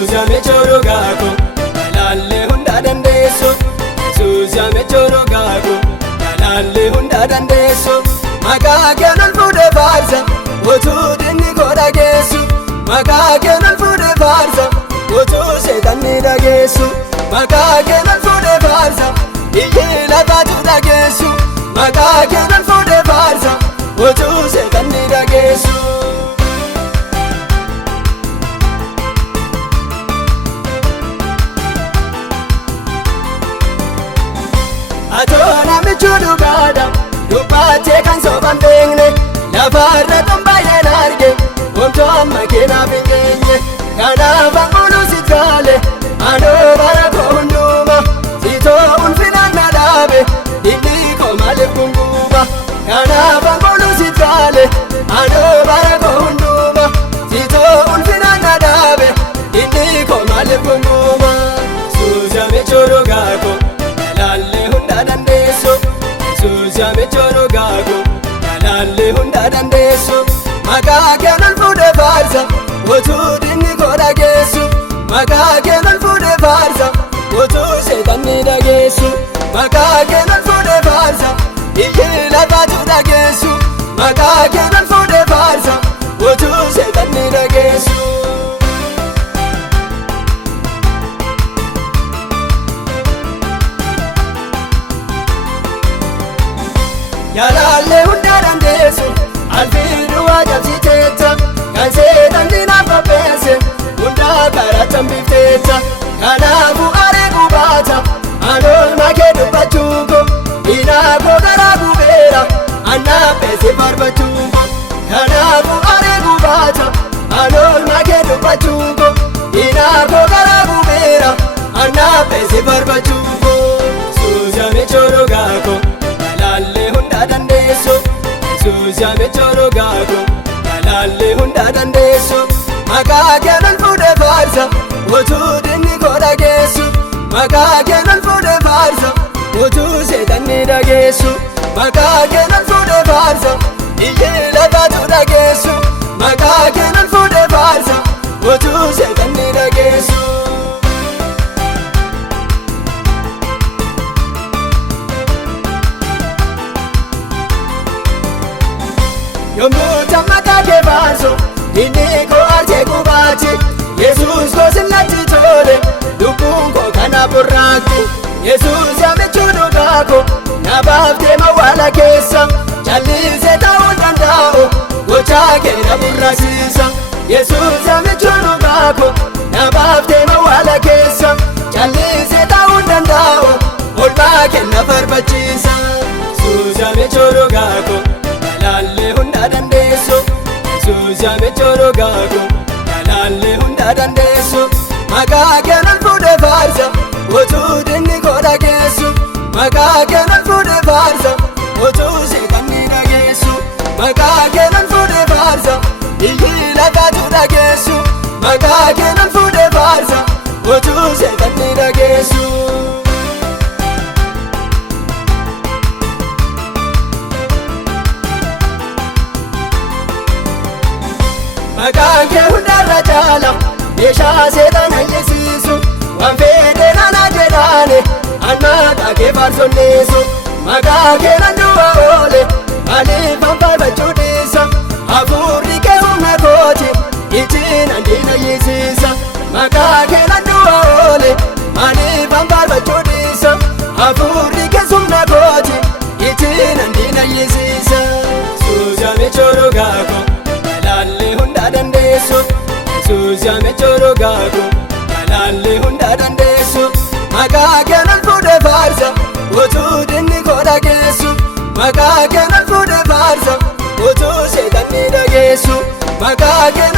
Yesuus yaame choro gaako Kalaalee hunda dandeessu Yesuus yaame choro gaako Kalaalee hunda dandeessu Maqaa kee ol fuudhee faarsa utuu diinni koo dhageessu Maqaa kee ol fuudhee faarsa utuu seetanni dhageessu Maqaa kee ol fuudhee faarsa biyyi lafaatu dhageessu Maqaa kee ol fuudhee faarsa utuu seetanni dhageessu Atoo namichi dhugaadha dubbattee kan soban beekne lafarra kan baay'een arge wantoo amma keenaaf hin geenye kanaaf angulu si taale anoo bara koo hunduma sitoo ulfinaan na dhaabe dinni koo maaliif gunguuma kanaaf angulu si taale anoo bara koo hunduma sitoo ulfinaan na dhaabe dinni koo maaliif gunguuma Yesuus yaame choro gaako Kalaalee hunda dandeessu Yesuus yaame choro gaako Kalaalee hunda dandeessu Maqaa kee ol fuudhee faarsa utuu diinni koo dhageessu Maqaa kee ol fuudhee faarsa utuu seetanni dhageessu Maqaa kee ol fuudhee faarsa biyyi lafaatu dhageessu Maqaa kee ol fuudhee faarsa utuu seetanni dhageessu Kalaalee hunda dandeessu alfiidhu ajabsiteetta kan seetanni naaf qopheesse hundaa karatti hambifteetta kanaafu areegu baata anoolma kee dubbachuuko dhiinaa koo garaa gubeera annaafeesse farbachuuko kanaafu areegu baata anoolma kee dubbachuuko dhiinaa koo garaa gubeera annaafeesse farbachuuko Yesuus yaame choro gaako Kalaalee hunda dandeessu Yesuus yaame choro gaako Kalaalee hunda dandeessu Maqaa kee ol fuudhee faarsa utuu diinni koo dhageessu Maqaa kee ol fuudhee faarsa utuu seetanni dhageessu Maqaa kee ol fuudhee faarsa biyyi lafaatu dhageessu Maqaa kee ol fuudhee faarsa utuu seetanni dhageessu Yommuu maqaa kee faarsu dinni koo arsee gubaati Yesuus koo sinnatti tole lubbuun koo kana burraaqxu Yesuus yaame choro gaako na baaftee mawwaala keessa jallisee ta'uu danda'u gochaa kee na burrasiisa Yesuus yaame choro gaako na baaftee mawwaala keessa jallisee ta'uu danda'u olmaa kee na farbachiisa Yesuus yaame choro gaako Kalaalee hunda dandeessu Yesuus yaame choro gaako Kalaalee hunda dandeessu Maqaa kee ol fuudhee faarsa utuu diinni koo dhageessu Maqaa kee ol fuudhee faarsa utuu seetanni dhageessu Maqaa kee ol fuudhee faarsa biyyi lafaatu dhageessu Maqaa kee ol fuudhee faarsa utuu seetanni dhageessu Maqaan kee hundarra caala meeshaa seetan hayyisiisu waan fedhe nana jedhaane an maqaa kee faarsonneessu Maqaa kee nan du'a oole maaliif an faarfachuu dhiisa hafuurri kee humna kooti ittiin an diina hayyisiisa Maqaa kee nan du'a oole maaliif an faarfachuu dhiisa hafuurri kee humna kooti ittiin an diina hayyisiisa Yesuus yaame choro gaako Kalaalee hunda dandeessu Yesuus yaame choro gaako Kalaalee hunda dandeessu Maqaa kee ol fuudhee faarsa utuu diinni koo dhageessu Maqaa kee ol fuudhee faarsa utuu seetanni dhageessu Maqaa kee